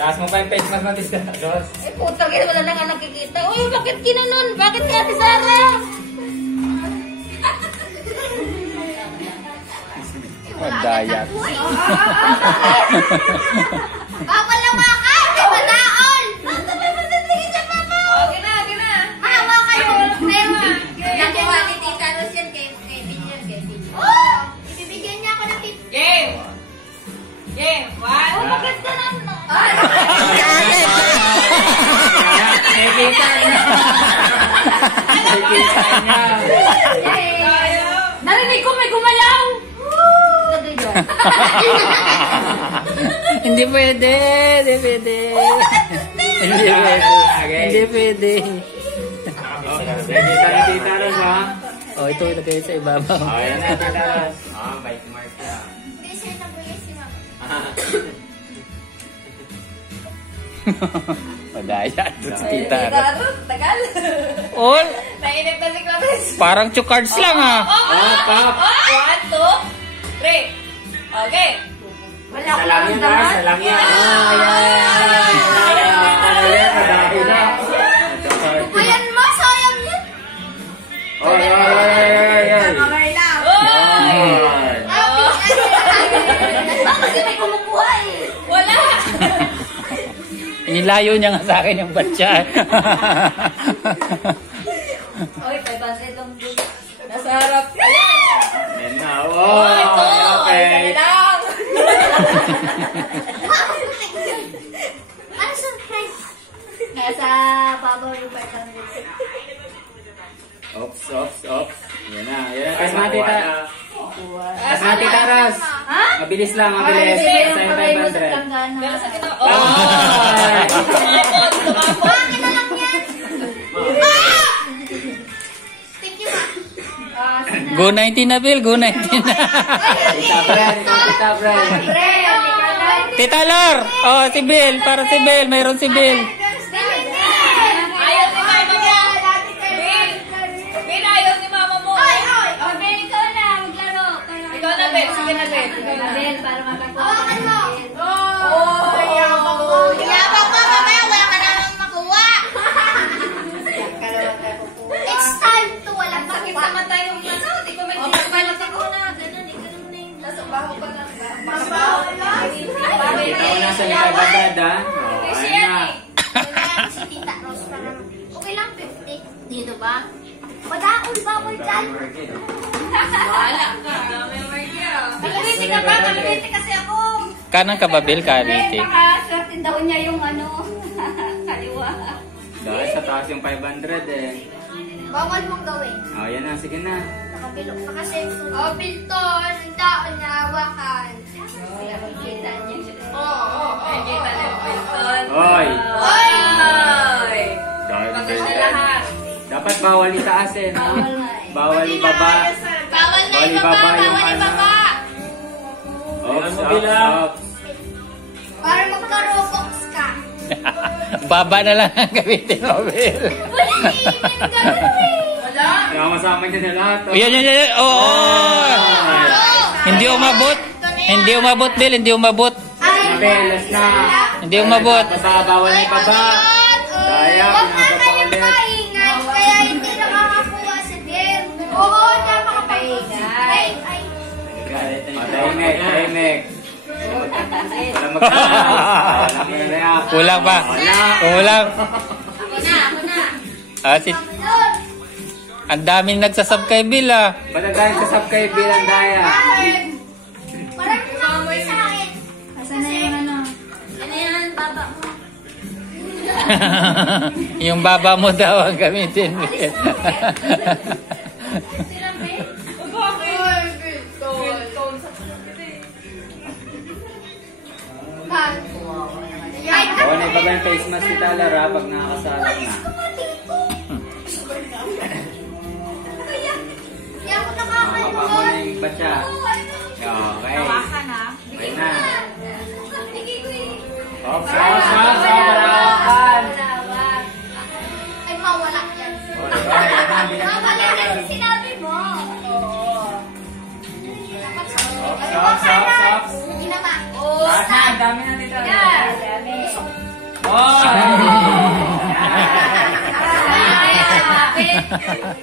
Taas mo pa yung face mask natin sa Diyos. Eh, putang ina, wala na nga nakikita. Uy, bakit kinanon? Bakit ka, Ate Sarah? Madaya. Bawal lang mga kain, may madaon. Basta may madatingin siya, Mama. Okay na, okay na. Mahawa kayo. Nakuha ni Tita Ros yan kay Kevin yan, Kevin. Oh, ibibigyan niya ako ng tip. Game! Game! One! Oh, bakit ka na? Nakikita niya. Nakikita niya. Narinig ko may gumalaw. Hindi pwede. Hindi pwede. Hindi pwede. Hindi pwede. Nakikita ni Tita Ros, ha? Oh, ito ilagay sa ibabaw. Ayan na, Tita Ros. Bite mark siya. Hindi siya nabuyay si Mama. Madaya. Ito si Tita. Tagal. All, Nainip na si Clarice. parang two cards lang ha. Pop! 1, 2, 3. Okay. Wala Isa ko lang yan, ha? Isa lang yan. Ayan mo, sayang yun. Oy, oy, oy, oy. Kamay lang. Oy. Bakit may kumukuha eh? Wala. Inilayo niya nga sa akin yung batya. Oy, 500 lang dun. Nasa harap. Ayan. Ayan na. Oh, okay. lang. Ano surprise? Nasa babaw yung 500. Ops, ops, ops. Yan na. Yan. Kas na, Tita. Kas na, Tita Ros. Ha? Mabilis lang, mabilis. Sa yung 500. Pero sa kita. Oy! Tumapot. Bakit na lang yan? Thank you, Ma. Go 19 na, Bill. Go 19 na. Tita Bren, Tita Bren. Tita Lor. Oh, si Bill. Para si Bill. Mayroon si Bill. Ayaw ni mama mo. Bin, ayaw ni mama mo. Ikaw na, maglaro. Ikaw na, Ben. Sige na, Ben. Ben, para makakuha. Hawakan mo. Oh, Yabang mo, mamaya wala ka namang makuha. It's time to walang sakit makuha. sa mata yung ano. Di ko may Pagpalit ako na, ganun eh, ganun na yung Nasa baho pa lang. mabaw. Ikaw na sa 500, ha? Oh, Kasi ayan yan na. eh. Kaya si Tita Rose pa naman. Okay lang, 50. Dito ba? Madaon, bawal dyan. Wala ka. May markya. Kalawiti ka ba? Kalawiti kasi ako. Kanan ka ba, Bill? Kariti. Baka swertin daw niya yung ano, kaliwa. Dahil sa taas yung 500, eh. Bawal mong gawin. Oh, yan na. Sige na. Nakabilok pa kasi. Oh, Pilton, ang taon na hawakan. Kaya makikita niya siya. Oo. Kita niyo, Pilton. Oy! Oy! Oy! Dahil Tapos na lahat. dapat bawal itaas, eh, no? Bawal nga eh. Bawal ibaba. Bawal na Bawal ibaba, ibaba yung bawal ano. ibaba. Ops, ops, ops. Para magka-robox ka. Baba na lang ang gamitin mo, Bill. Wala, hindi na gagawin. Wala. Nakakasama niya na lahat. Oh, yan, yan, yan. Oo. Hindi umabot. Hindi umabot, Bill. Hindi umabot. Mabelas na. Hindi umabot. Basta bawal ibaba. Daya, Huwag na kayo pinapapaulit. maingay, kaya hindi nakakakuha si Ben. Oo, siya makapag-ingay. Ay, Tahimik, tahimik. Wala mag-react. Kulang pa. Kulang. ako na. Ah, si... Doon. Ang daming nagsasub kay Bill, ah. Ba't ang dahil sa kay bilang daya? Maraming nakakuha sa akin. Asan na yung ano? Ano yan, baba mo? Yung baba mo daw ang gamitin, Bill. Silang Ben? Bakit? Pilton. Sa Kan? Ay, Oo, na iba yung face mask si Talar, ha, pag nakakasala na. Kaya ako Mapa mo na nakakaluan. yung batya. Okay. Hawakan ha. Okay na. Bigay ko eh. Ops, ops, ops, ops, harapan. Ay, mawala yan. Mawala yan yung sinabi mo. Dapat sa Ops, ops, ops, ops. Hindi naman. Lahat na, ang dami na nito. Gusto ko Oh!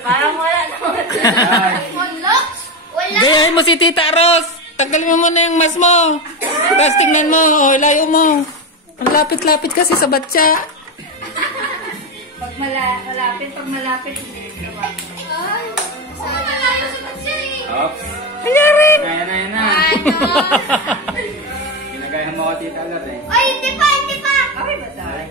Parang wala naman. Wala. Wala. Gayahin mo si Tita Ros. Tanggalin mo muna yung mas mo. Tapos tingnan mo. O, layo mo. Ang lapit-lapit kasi sa batya. Pag malapit, hindi ka ba? Ay, saan na tayo sa batya eh? Oops. Nangyari. Yan na. Ginagaya mo ako Tita Lor eh. Ay, hindi pa, hindi pa. Okay ba tayo?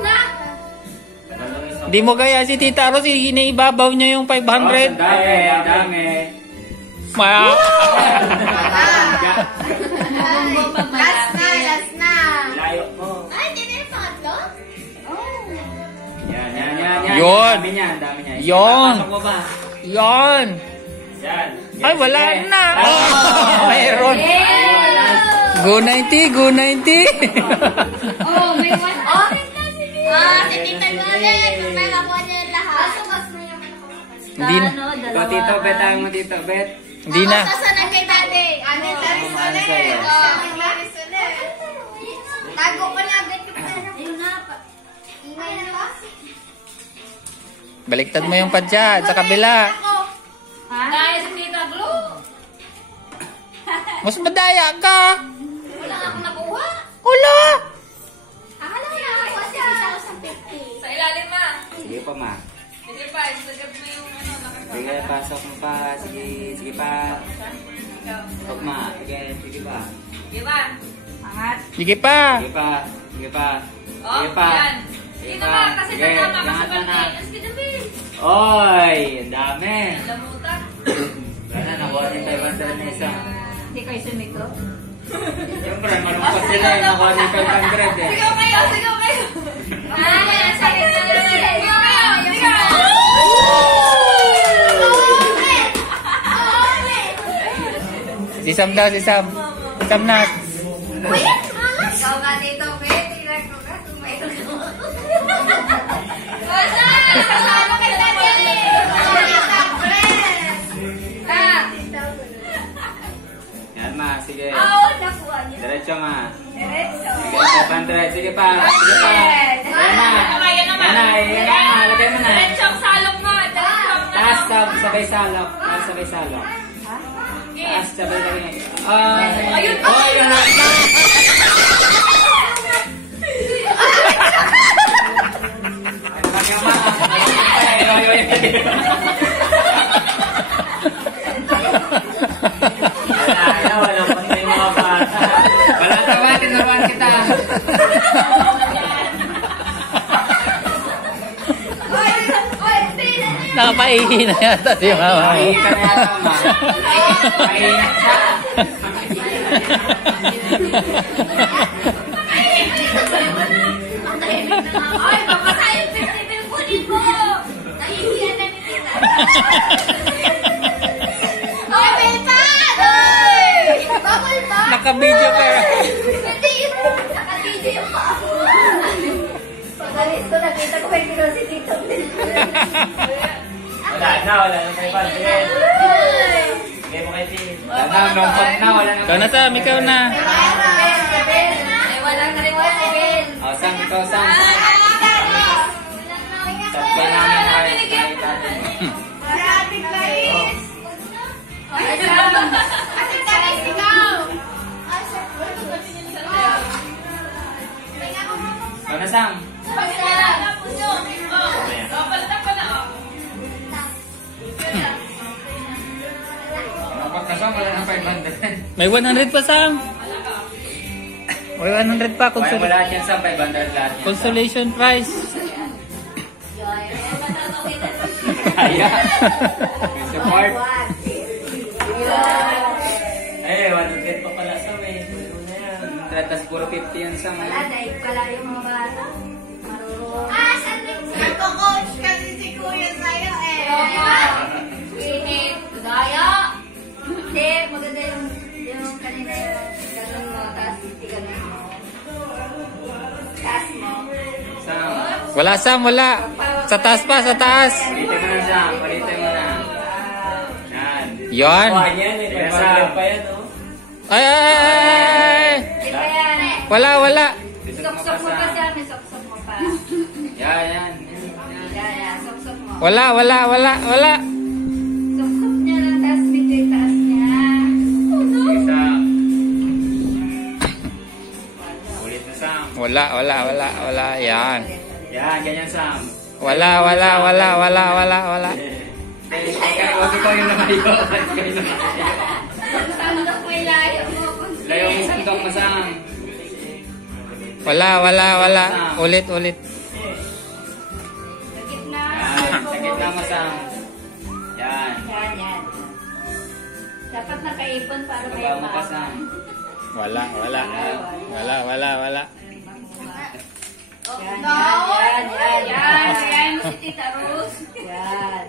Na. Hindi mo gaya si Tita Ros. Iniibabaw niya yung 500. Ang dami. Ma. Last na. Layo mo. Ay, hindi na yung pangatlo? Yan. Yun. Ang dami niya. Yun. Pasok mo ba? Yon. Yan. Ay, wala na. Oh, mayroon. Go 90, go 90. Oh, may one. Oh, si Tita Lualet. Nakakuha niya lahat. Mas na yung Hindi na. Ito, Tito, bet tayo mo, Tito, bet. Hindi na. Sasanan kay Daddy. Anin, Laris ulit. Laris ulit. Tago ko na agad yung pera. Ayun na. Ingay na ba? Baliktad mo yung padya sa kabila. Ha? Dahil sa Tita Glue. Mas madaya ka. Wala nga akong nakuha. Wala. Akala ko nakakuha siya. 1,050. Sa ilalim ma. Sige pa, ma. Sige pa, isagab mo yung Sige, pasok mo pa. Sige pa. Huwag ma. Sige pa. Sige ba? Angat. Sige pa. Sige pa. Oh, Sige pa. yan. Sige naman, kasi tama ka sa balde. Sige na, Bill. Oy, ang dami. Lamutan. Wala na, nakuha niyo 500 na isa. Hindi kayo sumiko. Siyempre, malungkot sila eh. Nakuha niyo 500 eh. Sigaw kayo. Ay, sige na. Sigaw kayo. Si Sam daw, si Sam. Si Sam na. Ikaw nga dito, Bill. Tingnan ko ka. Tumayo ka. Kasama ka na dyan. Yan ma, sige. Nakuha niya. Diretso ma. Diretso. Sige, 500. Sige pa. Ayan na. Lagay mo na. Diretso ang salok mo. Taas, sabay salok. Taas, sabay salok. Taas, sabay lagay. Ayun pa. Ayun na. Wala pa na yung mga bata. Wala tawa, tinuruan kita. Nakapaihi na yata si mama. Ay, ka na yata, ma. Maingat siya. Ay, papasayo 50 mil kunin mo. Nahihiyan na ni Tita. Ay, Belpan! Ay! Bawal ba? Naka-video ka. Hindi. Naka-video pa. Pagalis ko, nakita ko may si Tito. Wala na kay Valdir. Sige mo kay Tin. Wala na, lungkot na, wala na. Ikaw na, Sam. Ikaw na. Ay, wala ka rin si Bill. O, Sam, ikaw, Sam. Sabay namin kay Tati. Maraming guys. Kasi guys, ikaw. O na, Sam. Pagkasama, wala ng 500. May 100 pa, Sam. May 100 pa. Wala lahat yan, Sam. 500 lahat yan. Consolation prize. Kaya. May support. Eh, 100 pa pala, Sam eh. Tapos puro 50 yan, Sam. Dahil pala yung mga bata. Marurong. Nagko-coach kasi si Kuya sa'yo eh. Init. Gaya. Hindi, maganda yung kanina yung ganun mo, tapos ganun mo. Taas mo. Sam. Wala, Sam. Wala. Sa taas pa, sa taas. Palitin mo na, Sam. Palitin mo na. Yan. Yon. Yan, Sam. Ay, ay, ay, ay. Ito yan. Wala, wala. Sok-sok mo pa siya. May sok-sok mo pa. Yan, yan. Yan. Sok-sok mo. Wala, wala, wala, wala. Sok-sok niya lang. Taas bigay taas niya. Sige, Sam. Ulit na, Sam. Wala, wala, wala, wala. Yan. Yan, ganyan, Sam. Wala, wala, wala, wala, wala, wala. Huwag ikaw yung lumayo. Kayo lumayo. Sandok may layo mo. Layo mo sandok mo, Sam. Wala, wala, wala. Ulit, ulit. Sa gitna. Yan, sa gitna mo, Sam. Yan. Yan. Dapat nakaipon para may Baba mo pa, Sam. Wala, wala. Wala, wala, wala. Yan. Yan mo si Tita Rose. Yan.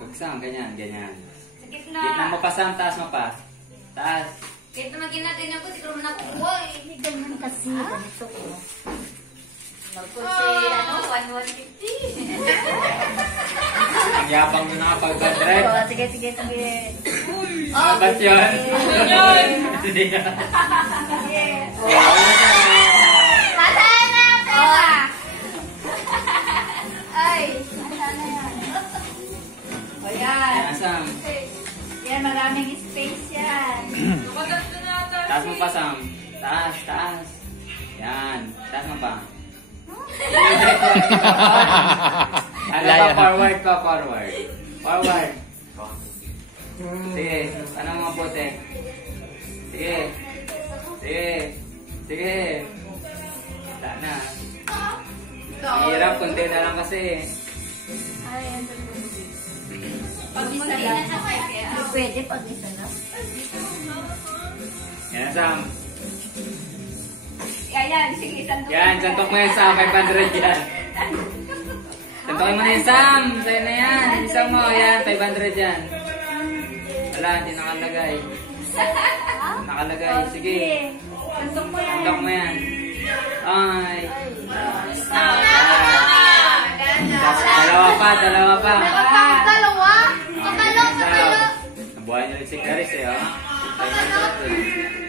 Huwag, Sam. Ganyan, ganyan. Sa gitna. Gitna mo pa, Sam. Taas mo pa. Taas. Kahit naman ginaganyan ko, siguro na nakukuha eh. Hindi ganyan kasi. Ganito ko. Magpunsi, 150. Ang yabang mo na kapag Sige. Ba't yun? Sige. Nasaan na pera? Ay, nasaan na yan? O yan. Yan, Sam. Yan, maraming space yan. Taas mo pa, Sam. Taas, taas. Yan. Taas mo pa. Ano pa? Forward pa, forward. Forward. Sige. Ano mga puti? Sige. Sige. Sige. Wala na. Ang hirap, kunti na lang kasi. Pag-isa lang. Pwede pag-isa lang. Yan, Sam. Yan, sige, sandok. Yan, santok mo yan, Sam. 500 yan. Santokin mo na yan, Sam. Sa'yo na yan. Isa mo, yan. 500 yan. Wala, hindi nakalagay. Nakalagay. Sige. Sandok mo yan. Santok mo yan. Ay. Dalawa pa, dalawa pa. Dalawa? Patalo. Nabuhay niyo rin si Clarice eh, oh. 500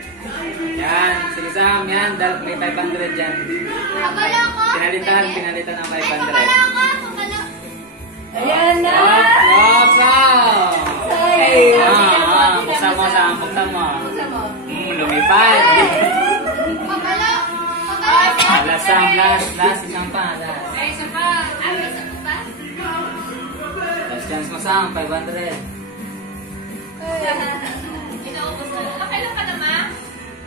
yan, sige Sam, yan. May 500 yan. Pagalo ko. Pinalitan ng 500. Pagalo. Ayan na. Stop, stop! Ay, Buksan mo, Sam. Buksan mo. Buksan mo. Lumipad. Pagalo. Last, Sam. Last. Isang pa. Last. Ay, isa pa. Isa pa? Last chance mo, Sam. 500. Inaubos na. Nakailan ka naman?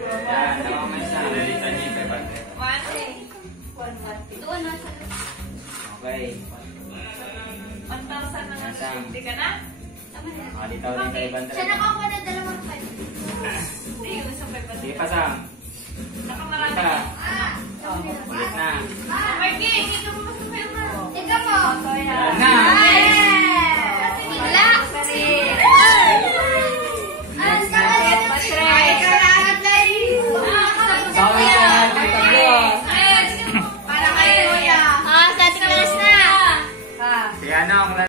Yan, naman mo Sam. Pinalitan niya yung 500. Doon na sa Okay. 1,000 na Yan, Sam. Hindi ka na? Makalitaw din 500. Siya nakakuha na dalawang pan. Hindi, yung isang 500. Sige pa, Sam. Nakamarami. Isa. Oh. Ulit na. Okay, ito mo sa pera. Tingnan mo. Yan na.